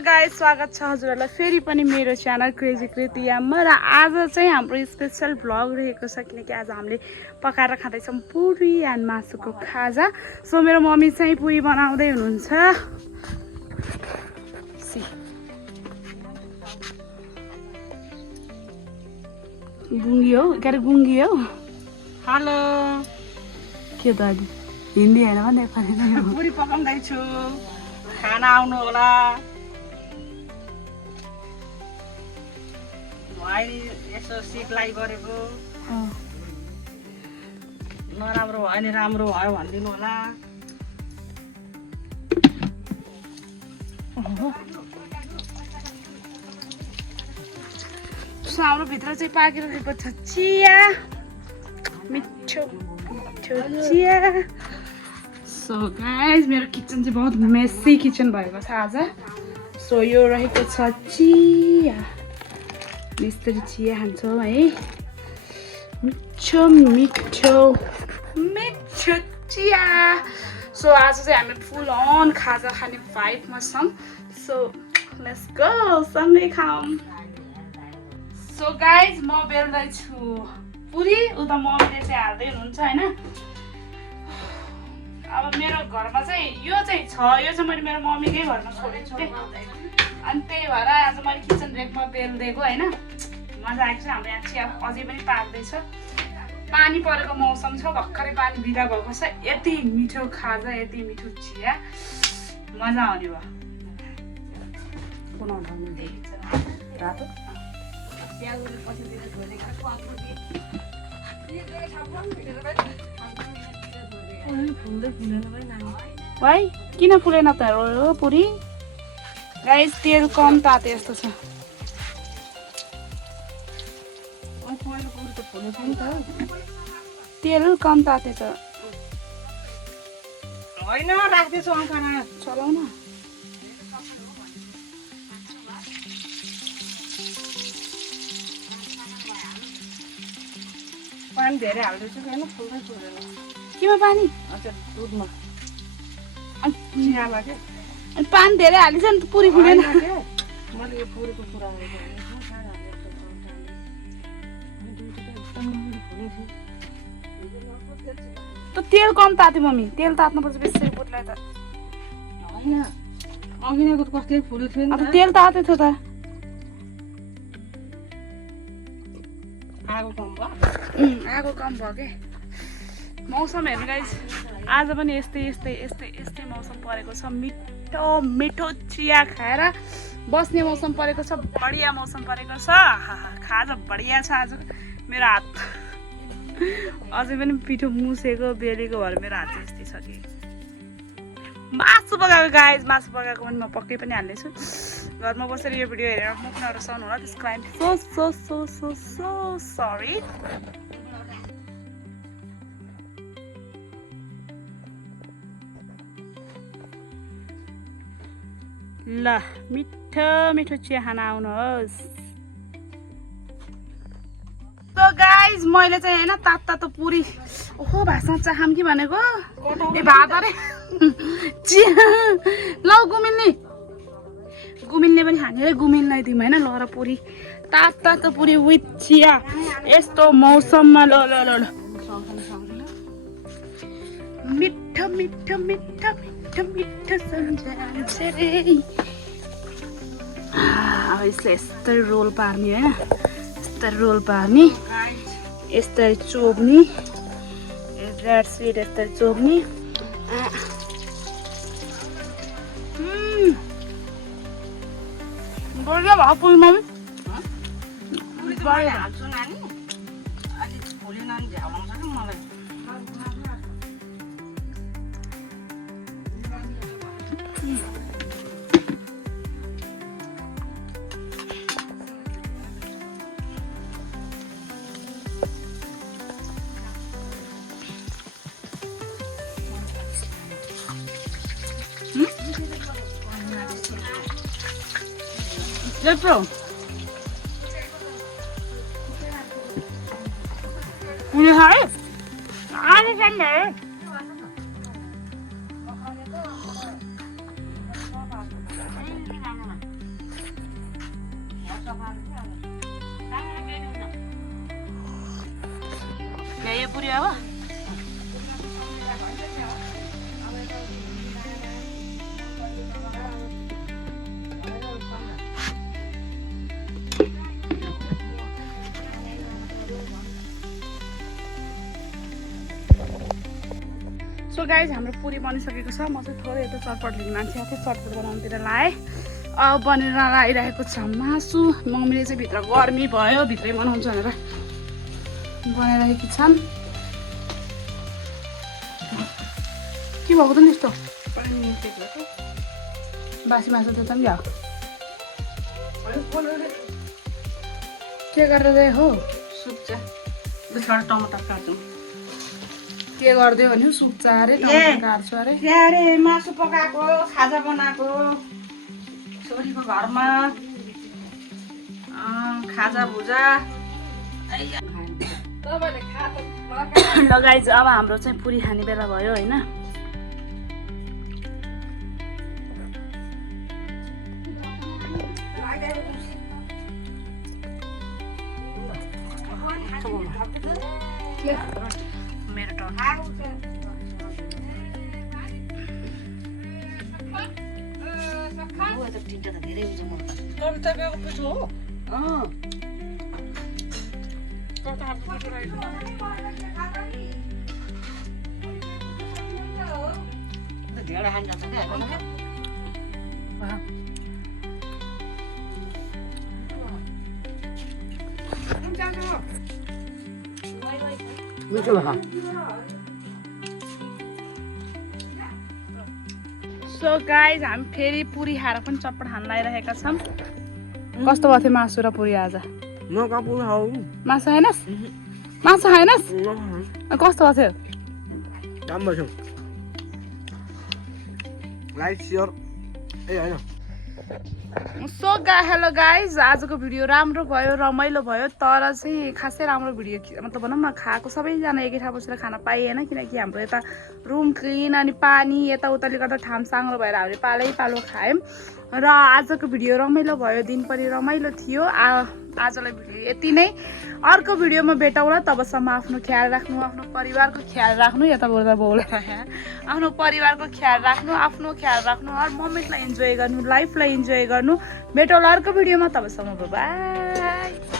Guys स्वागत छ हजुरहरुलाई फेरि पनि मेरो च्यानल क्रेजी कृतियामा र आज चाहिँ हाम्रो स्पेशल भ्लग रहेको छ किनकि आज हामीले पकाएर खाँदैछौँ पुरी एन्ड मासुको खाजा। सो मेरो मम्मी चाहिँ पुरी बनाउँदै हुनुहुन्छ। गुङ्गियो के अरे गुङ्गियो। हेलो के त अहिले हिन्दी हैन भने नेपाली नै हो। पुरी पकाउँदैछु, खाना आउनु होला। यसो सिक्लाई गरेको नराम्रो भयो भने राम्रो भयो भनिदिनु होला। हाम्रो भित्र चाहिँ पाकिरहेको छ चिया, मिठो मिठो चिया। सो गाइस मेरो किचन चाहिँ बहुत मेसी किचन भएको छ आज। सो यो रहेको छ चिया, यसरी चिया खान्छौँ है, मिठो मिठो मिठो चिया। सो आज चाहिँ हामी फुल अन खाजा खाने भाइबमा छौँ। सो लेट्स गो सँगै खाऊँ। सो गाइज म बेल्दैछु पुरी, उता मम्मीले चाहिँ हाल्दै हुनुहुन्छ होइन। अब मेरो घरमा चाहिँ यो चाहिँ छ, यो चाहिँ मैले मेरो मम्मीकै घरमा छोडेको छु कि, अनि त्यही भएर आज मैले किचन रेकमा बेलिदिएको होइन। मजा आएको छ। हाम्रो यहाँ चिया अझै पनि पाक्दैछ, पानी परेको मौसम छ, भर्खरै पानी बिदा भएको छ। यति मिठो खाजा, यति मिठो चिया, मजा आउने भयो। रातो भाइ किन फुलेन त हो पुरी? गाइस तेल कम ताते जस्तो छ। तेल कम ताते छ होइन, राख्दैछु खाना चलाउन। पानी धेरै हाल्दैछु होइन, फुल्दै फुल्दैन। केमा पानी? हजुर दुधमा अनि चियामा के पानी धेरै हालिन्छ नि त पुरी फुलेन। मैले यो पुरीको कुरा त तेल कम तात्यो मम्मी, तेल तात्नुपर्छ बेसी पुरीलाई त। होइन, अघि नै कस्तै फुलेको थियो नि अब तेल ताते थियो त। आगो कम भयो। आगो कम भयो के। मौसम हेर्नु गाइस, आज पनि यस्तै यस्तै यस्तै यस्तै मौसम परेको छ। मिठो मिठो चिया खाएर बस्ने मौसम परेको छ, बढिया मौसम परेको छ। खाजा बढिया छ आज। मेरो हात अझै पनि पिठो मुसेको बेलेको भएर मेरो हात चाहिँ यस्तै छ कि। मासु पकाएको गाइस, मासु पकाएको पनि म पक्कै पनि हाल्नेछु। घरमा बसेर यो भिडियो हेरेर म पनि रुसाउनु होला, त्यसको लागि so so so so so sorry. ल मिठो मिठो चिया खान आउनुहोस्। सो गाइज मैले चाहिँ होइन तात तातो पुरी ओहो भाषा चाहम कि भनेको ए भात अरे चिया। ल गुमिल्ने पनि खाने रे, गुमिल्नै दिउँ होइन। ल र पुरी, तात तातो पुरी विथ चिया यस्तो मौसममा। ल ल ल ल मिठो मिठो मिठो मिठो मिठो सम्झन्छ रे। अब यसले यस्तै रोल पार्ने होइन, यस्तै रोल पार्ने, यस्तै चोब्ने, रेड स्विट यस्तै चोब्ने। बढिया भयो पुरीमा पनि। बढिया हाल्छु नानी, अलिक भोलि नानी झ्याउ आउँछ कि मलाई। Let's go. पुरी खाए? आज खाने। ल्यायो पुरी अब सो गाइज हाम्रो पुरी बनिसकेको छ म चाहिँ थोरै यता चटपट लिने मान्छे थिएँ चटपट बनाउनुतिर लाएँ अब बनेर आइरहेको छ मासु मम्मीले चाहिँ भित्र गर्मी भयो भित्रै बनाउँछ भनेर बनाइरहेकी छन् के भएको त नि यस्तो बासी मासु त पनि के गरेर चाहिँ हो सुक्छ दुईवटा टमाटर काट्छु के गरिदियो भने सुक्छ अरे टमाटर काट्छु अरे अरे मासु पकाएको खाजा बनाएको छोरीको घरमा खाजा भुजा ल गाइज अब हाम्रो चाहिँ पुरी खाने बेला भयो होइन मेरो टर्न कविताको पिठो हो ढेँडा खान्छ मिठो भयो सो गाइज हामी फेरि पुरी खाएर पनि चटपट खान लागिरहेका छौँ कस्तो भएको थियो मासु र पुरी आज मासु खाएनस् मासु खाएनस् कस्तो भएको थियो राम्रो छ लाइक सेयर ए हैन सो हेलो गाइज आजको भिडियो राम्रो भयो रमाइलो भयो तर चाहिँ खासै राम्रो भिडियो मतलब भनौँ न खाएको सबैजना एकै ठाउँ बसेर खान पाइएन किनकि हाम्रो यता रुम क्लिन अनि पानी यताउताले गर्दा ठाम साङ्लो भएर हामीले पालो खायौँ र आजको भिडियो रमाइलो भयो दिन पनि रमाइलो थियो आजलाई भिडियो यति नै अर्को भिडियोमा भेटौँला तबसम्म आफ्नो ख्याल राख्नु आफ्नो परिवारको ख्याल राख्नु यता बोल्दा आफ्नो परिवारको ख्याल राख्नु आफ्नो ख्याल राख्नु हर मोमेन्टलाई इन्जोय गर्नु लाइफलाई इन्जोय गर्नु भेटौँला अर्को भिडियोमा तबसम्म बाई